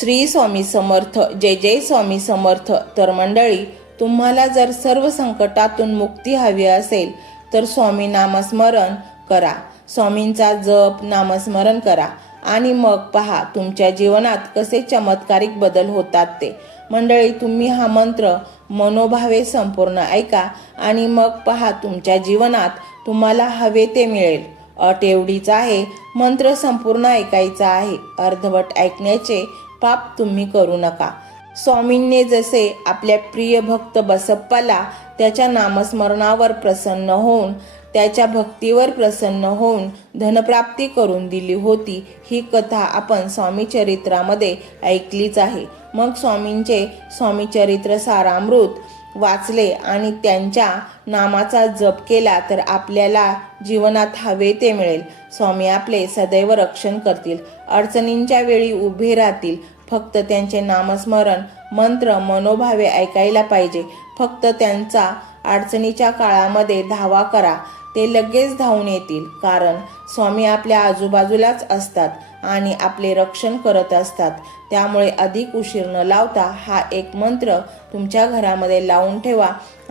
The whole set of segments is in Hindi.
श्री स्वामी समर्थ जय जय स्वामी समर्थ तर मंडळी तुम्हाला जर सर्व संकटातून हवी असेल तर स्वामी नामस्मरण करा मुक्ती स्वामींचा जप नामस्मरण करा आणि मग पहा तुमच्या जीवनात कसे चमत्कारिक बदल होतात ते मंडळी तुम्ही हा मंत्र मनोभावे संपूर्ण ऐका आणि मग पहा तुमच्या जीवनात तुम्हाला हवे ते मिळेल अट एवढीच आहे मंत्र संपूर्ण ऐकायचा आहे अर्धवट ऐकण्याचे पाप तुम्ही करू नका स्वामींनी जसे आपल्या प्रिय भक्त बसप्पाला त्याच्या नामस्मरणावर प्रसन्न होऊन त्याच्या भक्तीवर प्रसन्न होऊन धनप्राप्ती करून दिली होती ही कथा आपण स्वामी चरित्रामध्ये ऐकलीच आहे मग स्वामींचे स्वामी स्वामीचरित्र सारामृत वाचले आणि त्यांच्या नामाचा जप केला तर आपल्याला जीवनात हवे ते मिळेल स्वामी आपले सदैव रक्षण करतील अडचणींच्या वेळी उभे राहतील फक्त त्यांचे नामस्मरण मंत्र मनोभावे ऐकायला पाहिजे फक्त त्यांचा अडचणीच्या काळामध्ये धावा करा ते लगेच धावून येतील कारण स्वामी आपल्या आजूबाजूलाच असतात आणि आपले, आपले रक्षण करत असतात त्यामुळे अधिक उशीर न लावता हा एक मंत्र तुमच्या घरामध्ये लावून ठेवा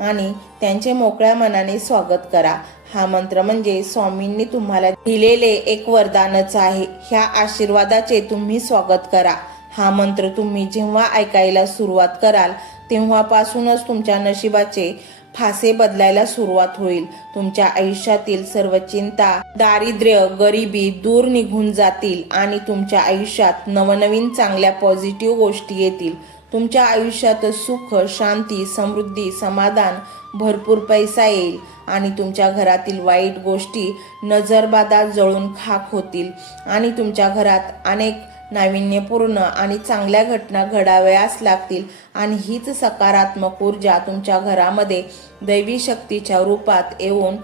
आणि त्यांचे मोकळ्या मनाने स्वागत करा हा मंत्र म्हणजे स्वामींनी तुम्हाला दिलेले एक वरदानच आहे ह्या आशीर्वादाचे तुम्ही स्वागत करा हा मंत्र तुम्ही जेव्हा ऐकायला सुरुवात कराल तेव्हापासूनच तुमच्या नशिबाचे फासे बदलायला सुरुवात होईल तुमच्या आयुष्यातील सर्व चिंता दारिद्र्य गरिबी दूर निघून जातील आणि तुमच्या आयुष्यात नवनवीन चांगल्या पॉझिटिव्ह गोष्टी येतील तुमच्या आयुष्यात सुख शांती समृद्धी समाधान भरपूर पैसा येईल आणि तुमच्या घरातील वाईट गोष्टी नजरबादा जळून खाक होतील आणि तुमच्या घरात अनेक नाविन्यपूर्ण आणि चांगल्या घटना घडाव्यास लागतील आणि हीच सकारात्मक ऊर्जा तुमच्या घरामध्ये दैवी शक्तीच्या रूपात येऊन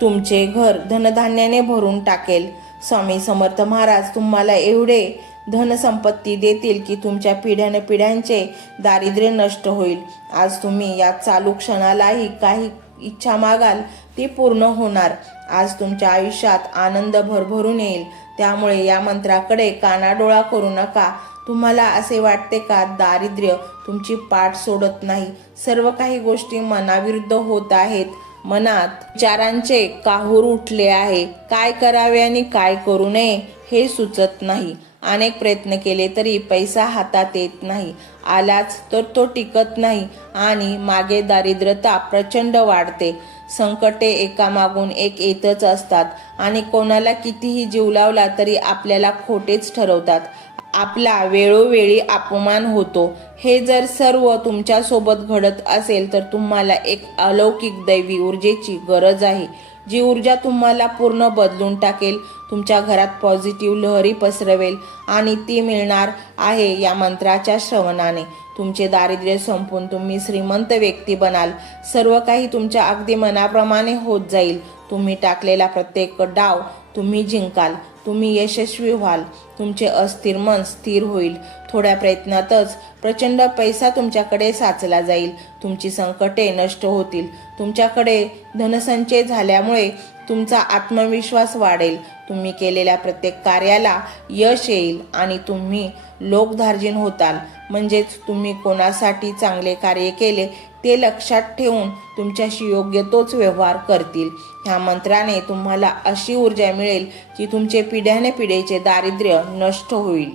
तुमचे घर धनधान्याने भरून टाकेल स्वामी समर्थ महाराज तुम्हाला एवढे धनसंपत्ती देतील की तुमच्या पिढ्यान पिढ्यांचे दारिद्र्य नष्ट होईल आज तुम्ही या चालू क्षणालाही काही इच्छा मागाल ती पूर्ण होणार आज तुमच्या आयुष्यात आनंद भरभरून येईल त्यामुळे या मंत्राकडे कानाडोळा करू नका तुम्हाला असे वाटते का दारिद्र्य तुमची पाठ सोडत नाही सर्व काही गोष्टी मनाविरुद्ध होत आहेत मनात विचारांचे काहूर उठले आहे काय करावे आणि काय करू नये हे सुचत नाही अनेक प्रयत्न केले तरी पैसा हातात येत नाही आलाच तर तो, तो टिकत नाही आणि मागे दारिद्रता प्रचंड वाढते संकटे एकामागून एक येतच एक असतात आणि कोणाला कितीही जीव लावला तरी आपल्याला खोटेच ठरवतात आपला वेळोवेळी अपमान होतो हे जर सर्व तुमच्या सोबत घडत असेल तर तुम्हाला एक अलौकिक दैवी ऊर्जेची गरज आहे जी ऊर्जा तुम्हाला पूर्ण बदलून टाकेल तुमच्या घरात पॉझिटिव्ह लहरी पसरवेल आणि ती मिळणार आहे या मंत्राच्या श्रवणाने तुमचे दारिद्र्य संपून तुम्ही श्रीमंत व्यक्ती बनाल सर्व काही तुमच्या अगदी मनाप्रमाणे होत जाईल तुम्ही टाकलेला प्रत्येक डाव तुम्ही जिंकाल तुम्ही यशस्वी व्हाल तुमचे अस्थिर मन स्थिर होईल थोड्या प्रयत्नातच प्रचंड पैसा तुमच्याकडे साचला जाईल तुमची संकटे नष्ट होतील तुमच्याकडे धनसंचय झाल्यामुळे तुमचा आत्मविश्वास वाढेल तुम्ही केलेल्या प्रत्येक कार्याला यश येईल आणि तुम्ही लोकधार्जिन होताल म्हणजेच तुम्ही कोणासाठी चांगले कार्य केले ते लक्षात ठेवून तुमच्याशी योग्य तोच व्यवहार करतील ह्या मंत्राने तुम्हाला अशी ऊर्जा मिळेल की तुमचे पिढ्याने पिढेचे दारिद्र्य नष्ट होईल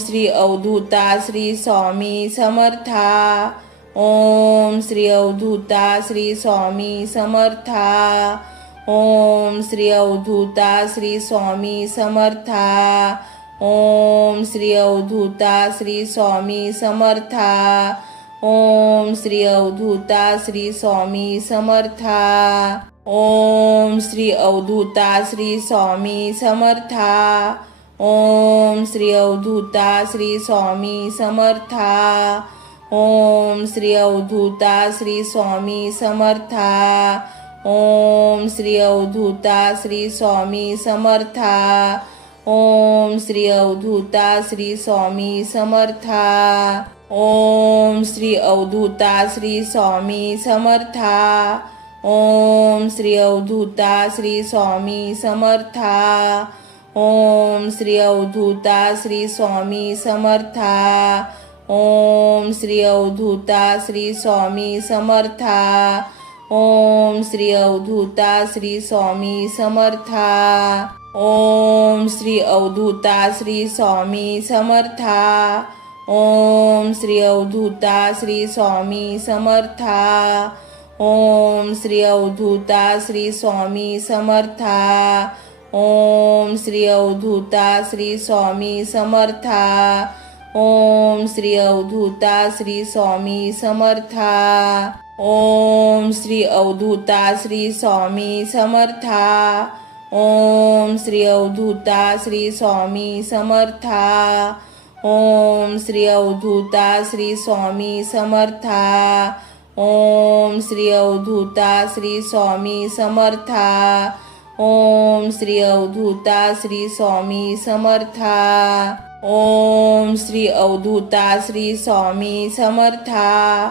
श्री अवधूता श्री स्वामी समर्था ओम श्री अवधूता श्री स्वामी समर्था ओम श्री अवधूता श्री स्वामी समर्था ओम श्री अवधूता श्री स्वामी समर्था ओम श्री अवधूता श्री स्वामी समर्था ओम श्री अवधूता श्री स्वामी समर्था ओम श्री अवधूता श्री स्वामी समर्था ओम श्री अवधूता श्री स्वामी समर्था ओम श्री अवधूता श्री स्वामी समर्था ओम श्री अवधूता श्री स्वामी समर्था ओम श्री अवधूता श्री स्वामी समर्था ओम श्री अवधूता श्री स्वामी समर्था ओम श्री अवधूता श्री स्वामी समर्था ओम श्री अवधूता श्री स्वामी समर्था ओम श्री अवधूता श्री स्वामी समर्था ओम श्री अवधूता श्री स्वामी समर्था ओम श्री अवधूता श्री स्वामी समर्था ओम श्री अवधूता श्री स्वामी समर्था ओम श्री अवधूता श्री स्वामी समर्था ओम श्री अवधूता श्री स्वामी समर्था ओम श्री अवधूता श्री स्वामी समर्था ओम श्री अवधूता श्री स्वामी समर्था ओम श्री अवधूता श्री स्वामी समर्था ओम श्री अवधूता श्री स्वामी समर्था ओम श्री अवधूता श्री स्वामी समर्था ओम श्री अवधूता श्री स्वामी समर्था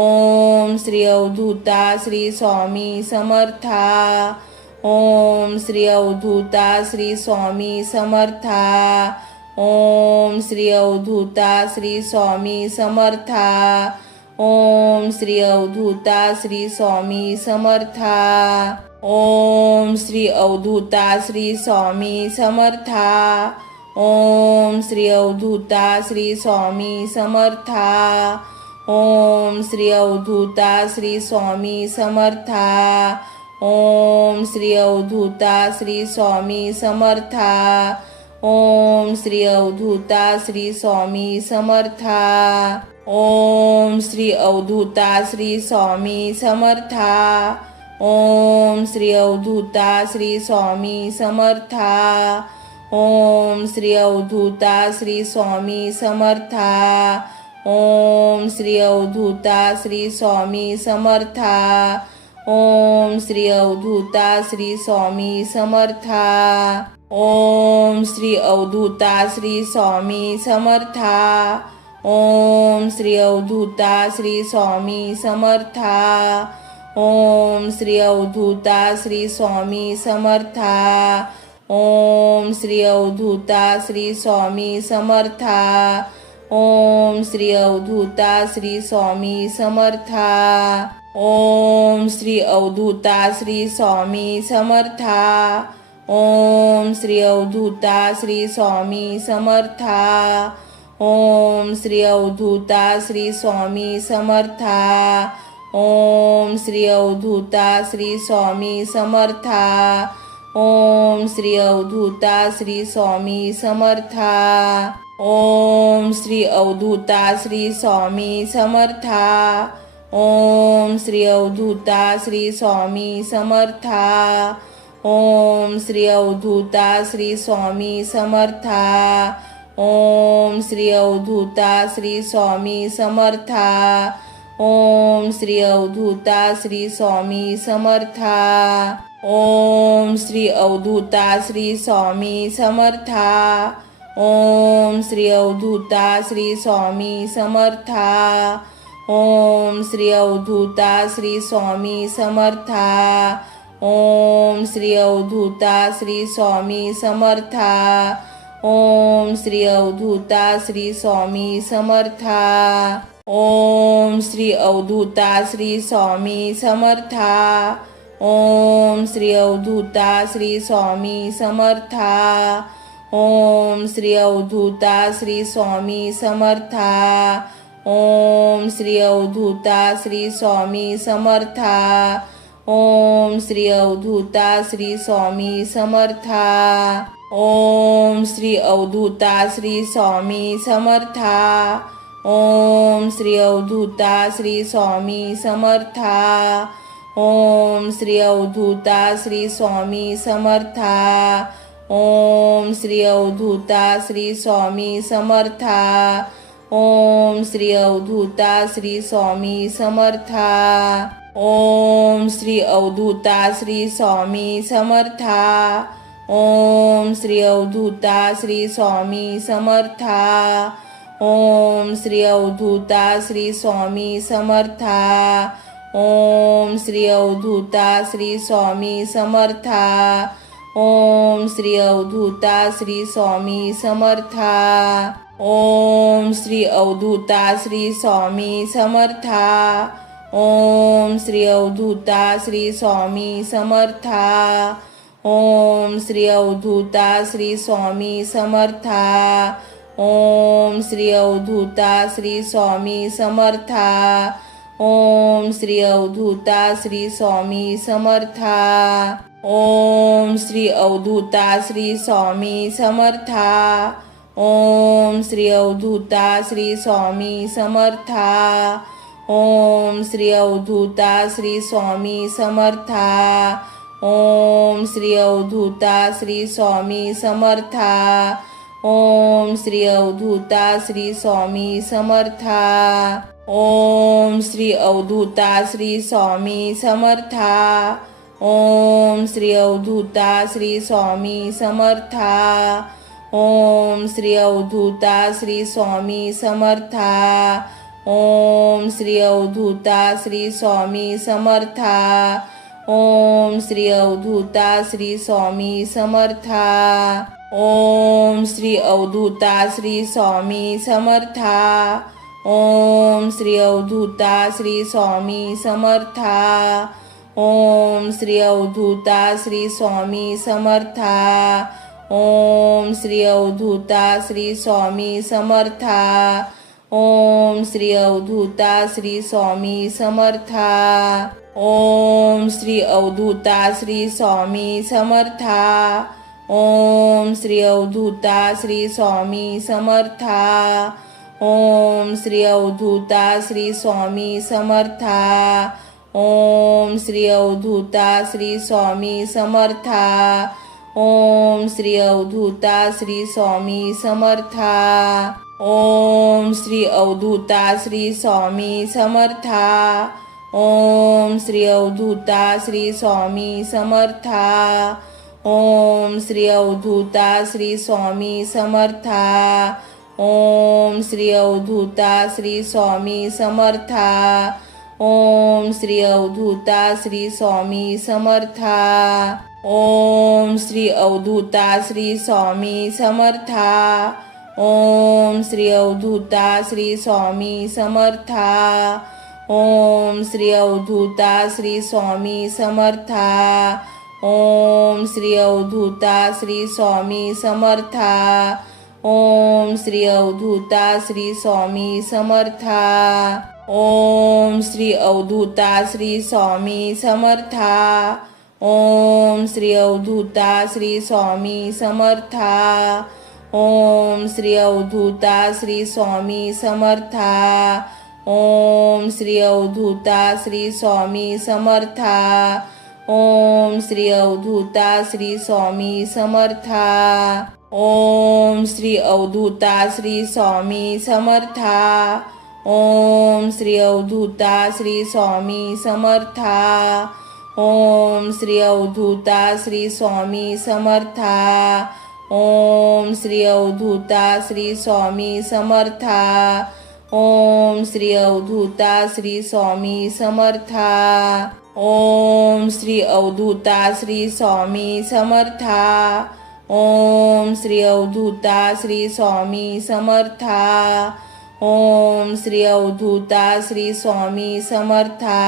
ओम श्री अवधूता श्री स्वामी समर्था ओम श्री अवधूता श्री स्वामी समर्था ओम श्री अवधूता श्री स्वामी समर्था ओम श्री अवधूता श्री स्वामी समर्था ओम श्री अवधूता श्री स्वामी समर्था ओम श्री अवधूता श्री स्वामी समर्था ओम श्री अवधूता श्री स्वामी समर्था ओम श्री अवधूता श्री स्वामी समर्था ओम श्री अवधूता श्री स्वामी समर्था ओम श्री अवधूता श्री स्वामी समर्था ओम श्री अवधूता श्री स्वामी समर्था ओम श्री अवधूता श्री स्वामी समर्था ओम श्री अवधूता श्री स्वामी समर्था ओम श्री अवधूता श्री स्वामी समर्था ओम श्री अवधूता श्री स्वामी समर्था ओम श्री अवधूता श्री स्वामी समर्था ओम श्री अवधूता श्री स्वामी समर्था ओम श्री अवधूता श्री स्वामी समर्था ओम श्री अवधूता श्री स्वामी समर्था ओम श्री अवधूता श्री स्वामी समर्था ओम श्री अवधूता श्री स्वामी समर्था ओम श्री अवधूता श्री स्वामी समर्था ओम श्री अवधूता श्री स्वामी समर्था ओम श्री अवधूता श्री स्वामी समर्था ओम श्री अवधूता श्री स्वामी समर्था ओम श्री अवधूता श्री स्वामी समर्था ओम श्री अवधूता श्री स्वामी समर्था ओम श्री अवधूता श्री स्वामी समर्था ओम श्री अवधूता श्री स्वामी समर्था ओम श्री अवधूता श्री स्वामी समर्था ओम श्री अवधूता श्री स्वामी समर्था ओम श्री अवधूता श्री स्वामी समर्था ओम श्री अवधूता श्री स्वामी समर्था ओम श्री अवधूता श्री स्वामी समर्था ओम श्री अवधूता श्री स्वामी समर्था ओम श्री अवधूता श्री स्वामी समर्था ओम श्री अवधूता श्री स्वामी समर्था ओम श्री अवधूता श्री स्वामी समर्था ओम श्री अवधूता श्री स्वामी समर्था ओम श्री अवधूता श्री स्वामी समर्था ओम श्री अवधूता श्री स्वामी समर्था ओम श्री अवधूता श्री स्वामी समर्था ओम श्री अवधूता श्री स्वामी समर्था ओम श्री अवधूता श्री स्वामी समर्था ओम श्री अवधूता श्री स्वामी समर्था ओम श्री अवधूता श्री स्वामी समर्था ओम श्री अवधूता श्री स्वामी समर्था ओम श्री अवधूता श्री स्वामी समर्था ओम श्री अवधूता श्री स्वामी समर्था ओम श्री अवधूता श्री स्वामी समर्था ओम श्री अवधूता श्री स्वामी समर्था ओम श्री अवधूता श्री स्वामी समर्था ओम श्री अवधूता श्री स्वामी समर्था ओम श्री अवधूता श्री स्वामी समर्था ओम श्री अवधूता श्री स्वामी समर्था ओम श्री अवधूता श्री स्वामी समर्था ओम श्री अवधूता श्री स्वामी समर्था ओम श्री अवधूता श्री स्वामी समर्था ओम श्री अवधूता श्री स्वामी समर्था ओम श्री अवधूता श्री स्वामी समर्था ओम श्री अवधूता श्री स्वामी समर्था ओम श्री अवधूता श्री स्वामी समर्था ओम श्री अवधूता श्री स्वामी समर्था ओम श्री अवधूता श्री स्वामी समर्था ओम श्री अवधूता श्री स्वामी समर्था ओम श्री अवधूता श्री स्वामी समर्था ओम श्री अवधूता श्री स्वामी समर्था ओम श्री अवधूता श्री स्वामी समर्था ओम श्री अवधूता श्री स्वामी समर्था ओम श्री अवधूता श्री स्वामी समर्था ओम श्री अवधूता श्री स्वामी समर्था ओम श्री अवधूता श्री स्वामी समर्था ओम श्री अवधूता श्री स्वामी समर्था ओम श्री अवधूता श्री स्वामी समर्था ओम श्री अवधूता श्री स्वामी समर्था ओम श्री अवधूता श्री स्वामी समर्था ओम श्री अवधूता श्री स्वामी समर्था ओम श्री अवधूता श्री स्वामी समर्था ओम श्री अवधूता श्री स्वामी समर्था ओम श्री अवधूता श्री स्वामी समर्था ओम श्री अवधूता श्री स्वामी समर्था ओम श्री अवधूता श्री स्वामी समर्था ओम श्री अवधूता श्री स्वामी समर्था ओम श्री अवधूता श्री स्वामी समर्था ओम श्री अवधूता श्री स्वामी समर्था ओम श्री अवधूता श्री स्वामी समर्था ओम श्री अवधूता श्री स्वामी समर्था ओम श्री अवधूता श्री स्वामी समर्था ओम श्री अवधूता श्री स्वामी समर्था ओम श्री अवधूता श्री स्वामी समर्था ओम श्री अवधूता श्री स्वामी समर्था ओम श्री अवधूता श्री स्वामी समर्था ओम श्री अवधूता श्री स्वामी समर्था ओम श्री अवधूता श्री स्वामी समर्था ओम श्री अवधूता श्री स्वामी समर्था ओम श्री अवधूता श्री स्वामी समर्था ओम श्री अवधूता श्री स्वामी समर्था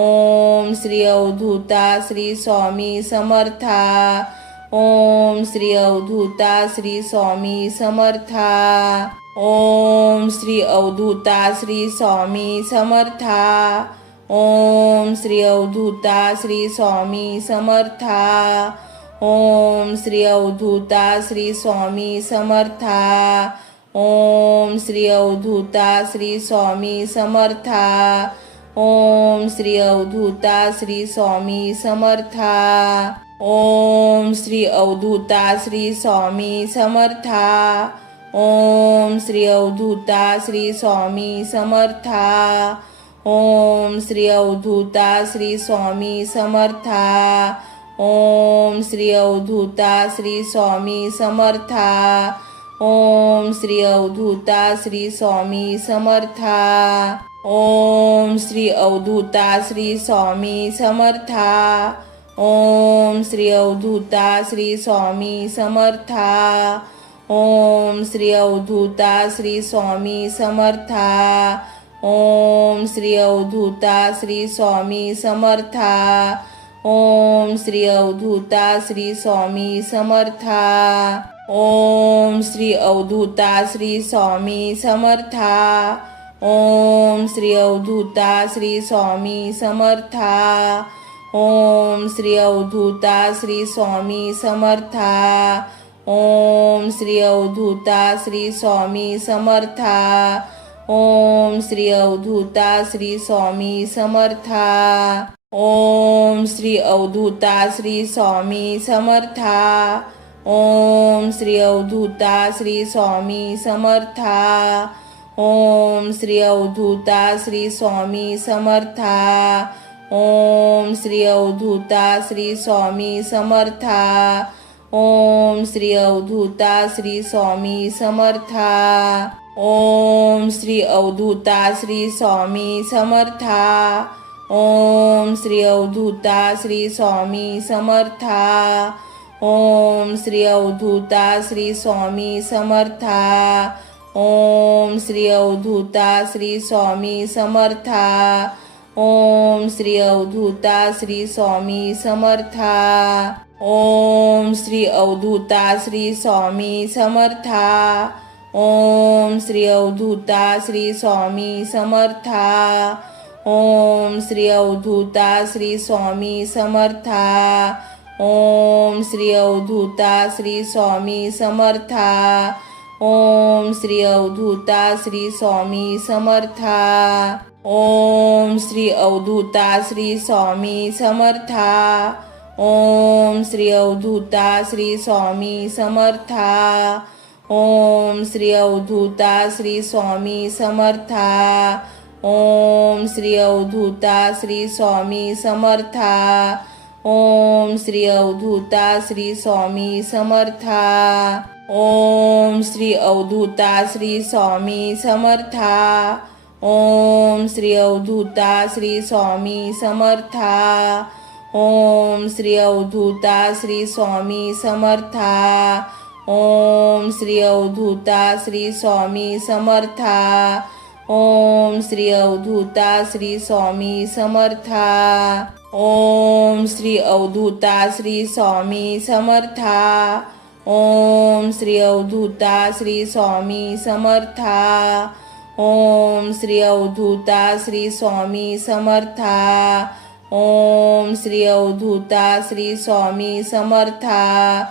ओम श्री अवधूता श्री स्वामी समर्था ओम श्री अवधूता श्री स्वामी समर्था ओम श्री अवधूता श्री स्वामी समर्था ओम श्री अवधूता श्री स्वामी समर्था ओम श्री अवधूता श्री स्वामी समर्था ओम श्री अवधूता श्री स्वामी समर्था ओम श्री अवधूता श्री स्वामी समर्था ओम श्री अवधूता श्री स्वामी समर्था ओम श्री अवधूता श्री स्वामी समर्था ओम श्री अवधूता श्री स्वामी समर्था ओम श्री अवधूता श्री स्वामी समर्था ओम श्री अवधूता श्री स्वामी समर्था ओम श्री अवधूता श्री स्वामी समर्था ओम श्री अवधूता श्री स्वामी समर्था ओम श्री अवधूता श्री स्वामी समर्था ओम श्री अवधूता श्री स्वामी समर्था ओम श्री अवधूता श्री स्वामी समर्था ओम श्री अवधूता श्री स्वामी समर्था ओम श्री अवधूता श्री स्वामी समर्था ओम श्री अवधूता श्री स्वामी समर्था ओम श्री अवधूता श्री स्वामी समर्था ओम श्री अवधूता श्री स्वामी समर्था ओम श्री अवधूता श्री स्वामी समर्था ओम श्री अवधूता श्री स्वामी समर्था ओम श्री अवधूता श्री स्वामी समर्था ओम श्री अवधूता श्री स्वामी समर्था ओम श्री अवधूता श्री स्वामी समर्था ओम श्री अवधूता श्री स्वामी समर्था ओम श्री अवधूता श्री स्वामी समर्था ओम श्री अवधूता श्री स्वामी समर्था ओम श्री अवधूता श्री स्वामी समर्था ओम श्री अवधूता श्री स्वामी समर्था ओम श्री अवधूता श्री स्वामी समर्था ओम श्री अवधूता श्री स्वामी समर्था ओम श्री अवधूता श्री स्वामी समर्था ओम श्री अवधूता श्री स्वामी समर्था ओम श्री अवधूता श्री स्वामी समर्था ओम श्री अवधूता श्री स्वामी समर्था ओम श्री अवधूता श्री स्वामी समर्था ओम श्री अवधूता श्री स्वामी समर्था ओम श्री अवधूता श्री स्वामी समर्था ओम श्री अवधूता श्री स्वामी समर्था ओम श्री अवधूता श्री स्वामी समर्था ओम श्री अवधूता श्री स्वामी समर्था ओम श्री अवधूता श्री स्वामी समर्था ओम श्री अवधूता श्री स्वामी समर्था ओम श्री अवधूता श्री स्वामी समर्था ओम श्री अवधूता श्री स्वामी समर्था ओम श्री अवधूता श्री स्वामी समर्था ओम श्री अवधूता श्री स्वामी समर्था ओम श्री अवधूता श्री स्वामी समर्था